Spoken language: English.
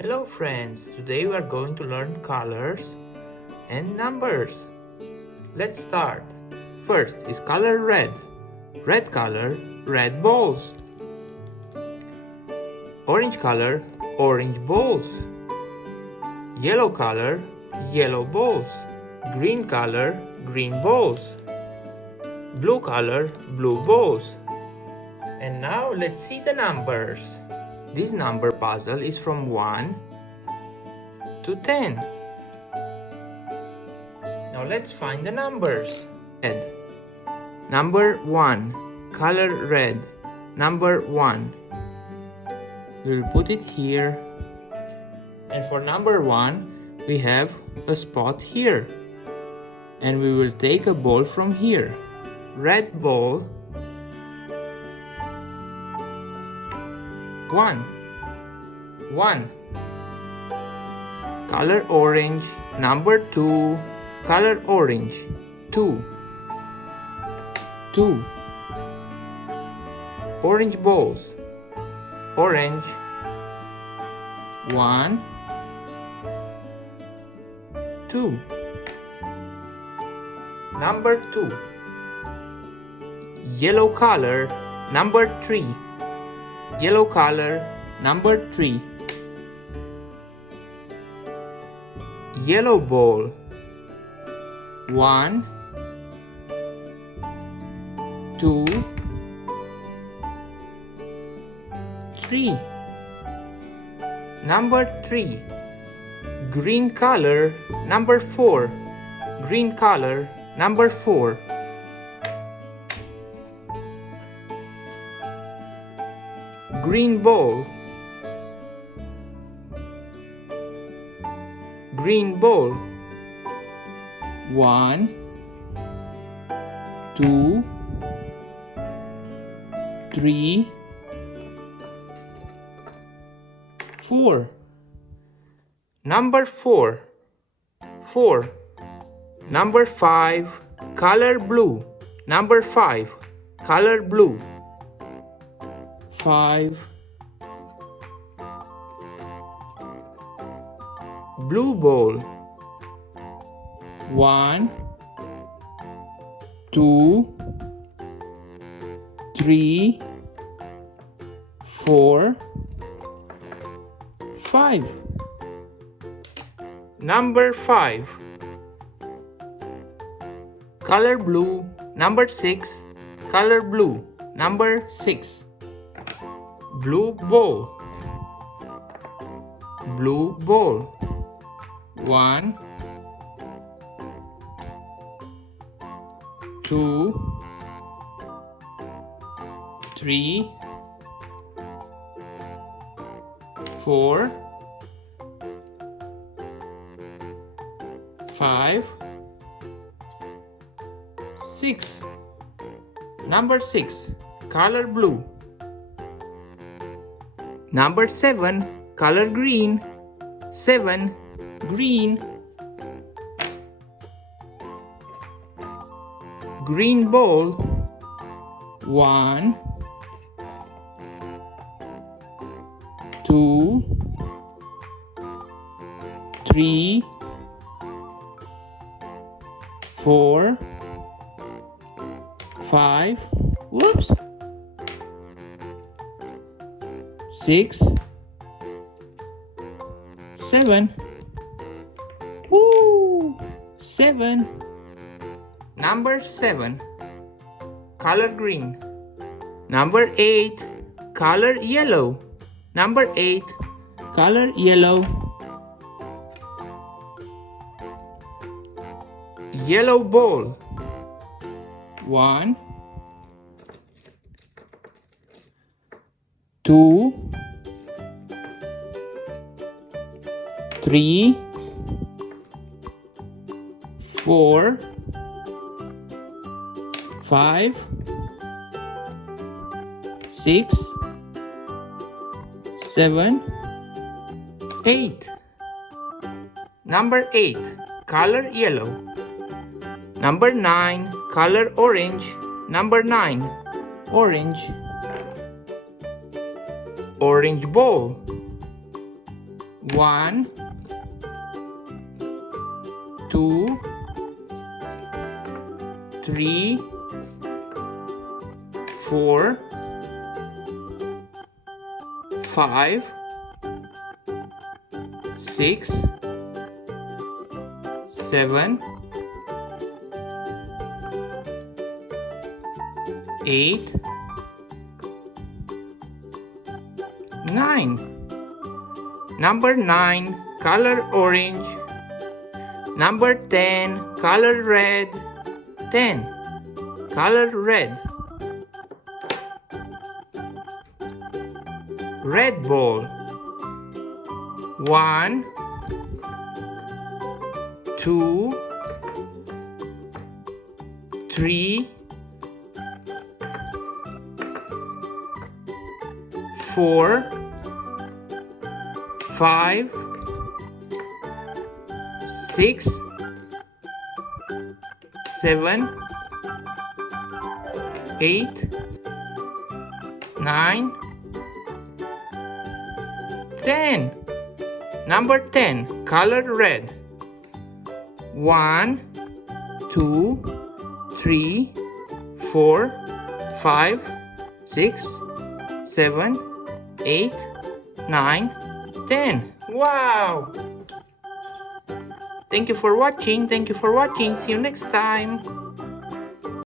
Hello friends, today we are going to learn colors and numbers. Let's start. First is color red. Red color, red balls. Orange color, orange balls. Yellow color, yellow balls. Green color, green balls. Blue color, blue balls. And now let's see the numbers. This number puzzle is from 1 to 10. Now let's find the numbers. Red. Number 1, color red. Number 1. We'll put it here. And for number 1, we have a spot here. And we will take a ball from here. Red ball. 1. Color orange. Number 2. Color orange. 2. Orange balls. Orange. 1, 2. Number 2. Yellow color. Number 3. Yellow color, number 3. Yellow ball. 1, 2, 3. Number 3. Green color, number 4. Green color, number 4. Green ball. Green ball. 1, 2, 3, 4. Number 4. Number 5. Color blue. Number 5. Color blue. 5. Blue ball. 1, 2, 3, 4, 5. Number 5. Color blue. Number 6. Color blue. Number 6. Blue ball. Blue ball. 1, 2, 3, 4, 5, 6. Number 6. Color blue. Number 7. Color green. 7. Green. Green ball. 1, 2, 3, 4, 5. Whoops. 6, 7. Woo! 7. Number 7. Color green. Number 8. Color yellow. Number 8. Color yellow. Yellow ball. 1, 2, 3, 4, 5, 6, 7, 8. Number 8. Color yellow. Number 9. Color orange. Number 9. Orange. Orange ball. 1, 2, 3, 4, 5, 6, 7, 8, 9. Number 9, color orange. Number 10, color red. 10, color red. Red ball. 1, 2, 3, 4, 5, 6, 7, 8, 9, 10. Number 10, color red. 1, 2, 3, 4, 5, 6, 7, 8, 9, 10. Wow! Thank you for watching. See you next time.